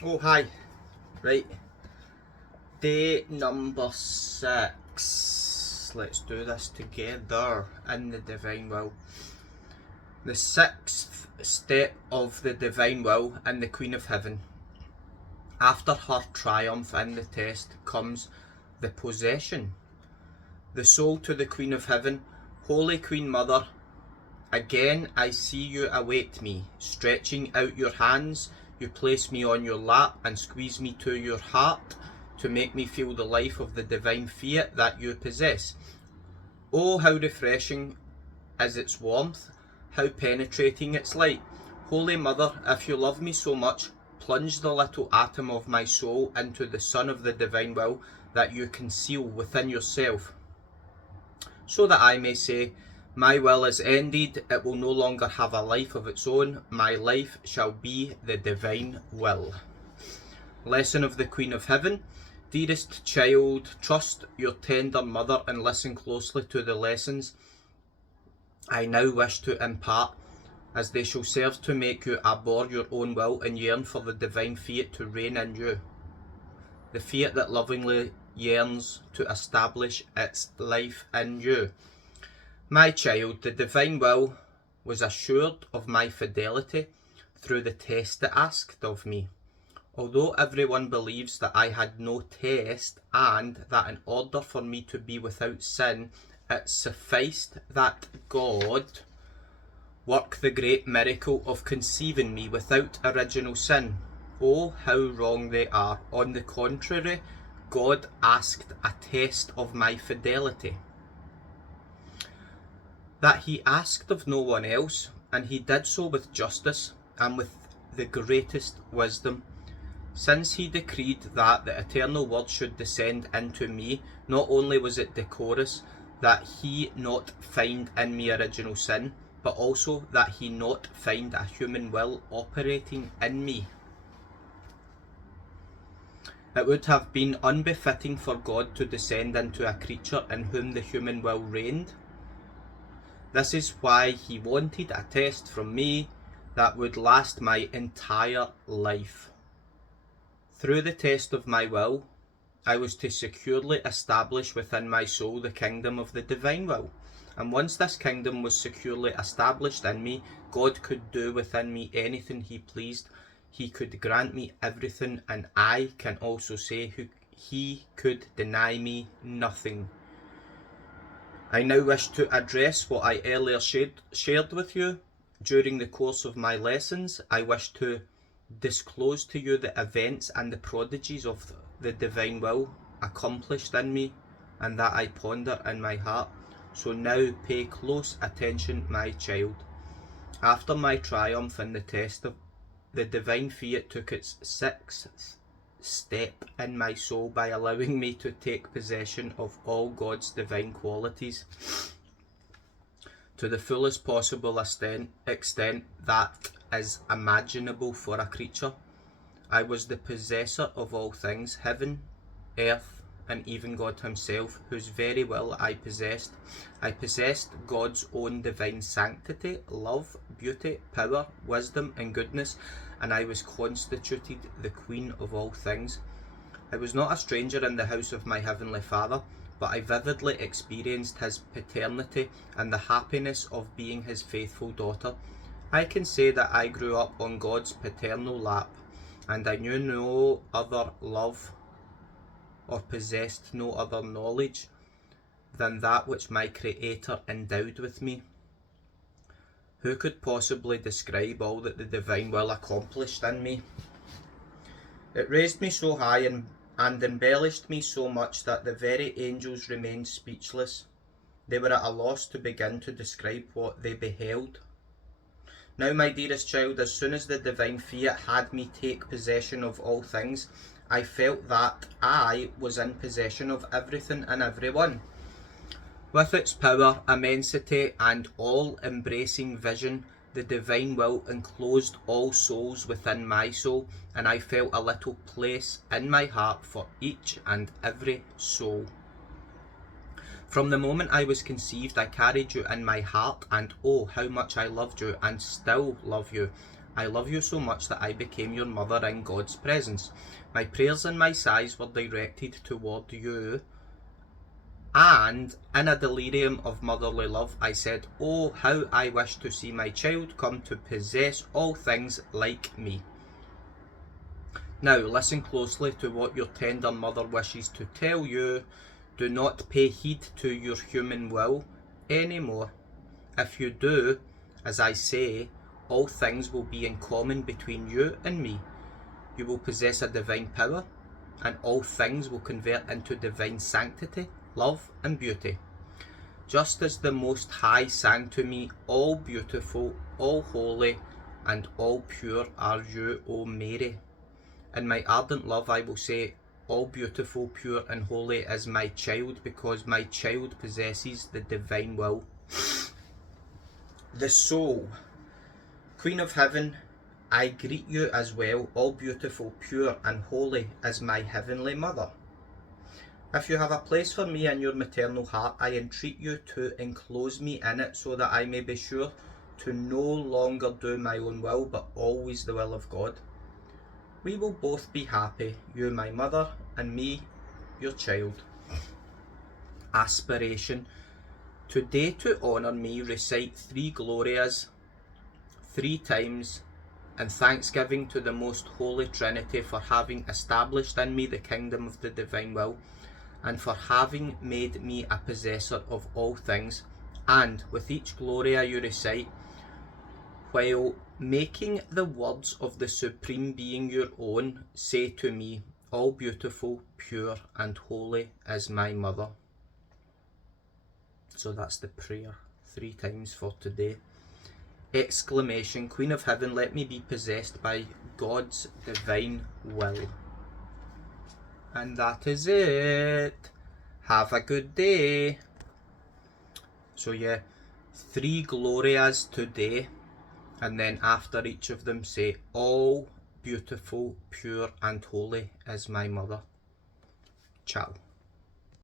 Oh, hi. Right. Day number 6. Let's do this together in the Divine Will. The 6th step of the Divine Will in the Queen of Heaven. After her triumph in the test comes the possession. The soul to the Queen of Heaven. Holy Queen Mother, again I see you await me. Stretching out your hands, you place me on your lap and squeeze me to your heart to make me feel the life of the divine fiat that you possess. Oh, how refreshing is its warmth, how penetrating its light. Holy Mother, if you love me so much, plunge the little atom of my soul into the sun of the divine will that you conceal within yourself, so that I may say, my will is ended, it will no longer have a life of its own, my life shall be the divine will. Lesson of the Queen of Heaven. Dearest child, trust your tender mother and listen closely to the lessons I now wish to impart, as they shall serve to make you abhor your own will and yearn for the divine fiat to reign in you. The fiat that lovingly yearns to establish its life in you. My child, the divine will was assured of my fidelity through the test it asked of me. Although everyone believes that I had no test and that in order for me to be without sin, it sufficed that God work the great miracle of conceiving me without original sin. Oh, how wrong they are. On the contrary, God asked a test of my fidelity that he asked of no one else, and he did so with justice and with the greatest wisdom. Since he decreed that the eternal word should descend into me, not only was it decorous that he not find in me original sin, but also that he not find a human will operating in me. It would have been unbefitting for God to descend into a creature in whom the human will reigned. This is why he wanted a test from me that would last my entire life. Through the test of my will, I was to securely establish within my soul the kingdom of the divine will. And once this kingdom was securely established in me, God could do within me anything he pleased. He could grant me everything, and I can also say he could deny me nothing. I now wish to address what I earlier shared with you. During the course of my lessons, I wish to disclose to you the events and the prodigies of the divine will accomplished in me and that I ponder in my heart. So now pay close attention, my child. After my triumph in the test, of the divine fiat took its 6th step in my soul by allowing me to take possession of all God's divine qualities to the fullest possible extent that is imaginable for a creature. I was the possessor of all things, heaven, earth, and even God himself, whose very will I possessed. I possessed God's own divine sanctity, love, beauty, power, wisdom, and goodness, and I was constituted the queen of all things. I was not a stranger in the house of my heavenly Father, but I vividly experienced his paternity and the happiness of being his faithful daughter. I can say that I grew up on God's paternal lap, and I knew no other love or possessed no other knowledge than that which my Creator endowed with me. Who could possibly describe all that the divine will accomplished in me? It raised me so high and embellished me so much that the very angels remained speechless. They were at a loss to begin to describe what they beheld. Now, my dearest child, as soon as the divine fiat had me take possession of all things, I felt that I was in possession of everything and everyone. With its power, immensity, and all-embracing vision, the divine will enclosed all souls within my soul, and I felt a little place in my heart for each and every soul. From the moment I was conceived, I carried you in my heart, and oh, how much I loved you and still love you. I love you so much that I became your mother in God's presence. My prayers and my sighs were directed toward you, and in a delirium of motherly love I said, oh, how I wish to see my child come to possess all things like me. Now listen closely to what your tender mother wishes to tell you. Do not pay heed to your human will anymore. If you do, as I say, all things will be in common between you and me. You will possess a divine power, and all things will convert into divine sanctity, love and beauty. Just as the Most High sang to me, all beautiful, all holy, and all pure are you, O Mary. In my ardent love I will say, all beautiful, pure and holy is my child, because my child possesses the divine will. The soul. Queen of Heaven, I greet you as well, all beautiful, pure and holy is my heavenly mother. If you have a place for me in your maternal heart, I entreat you to enclose me in it, so that I may be sure to no longer do my own will, but always the will of God. We will both be happy, you my mother and me your child. Aspiration. Today, to honour me, recite 3 Glorias 3 times in thanksgiving to the Most Holy Trinity for having established in me the kingdom of the divine will, and for having made me a possessor of all things. And with each Gloria you recite, while making the words of the Supreme Being your own, say to me, all beautiful, pure and holy is my mother. So that's the prayer 3 times for today. Exclamation. Queen of Heaven, let me be possessed by God's divine will. And that is it. Have a good day. So yeah, 3 Glorias today, and then after each of them say, all beautiful, pure and holy is my mother. Ciao.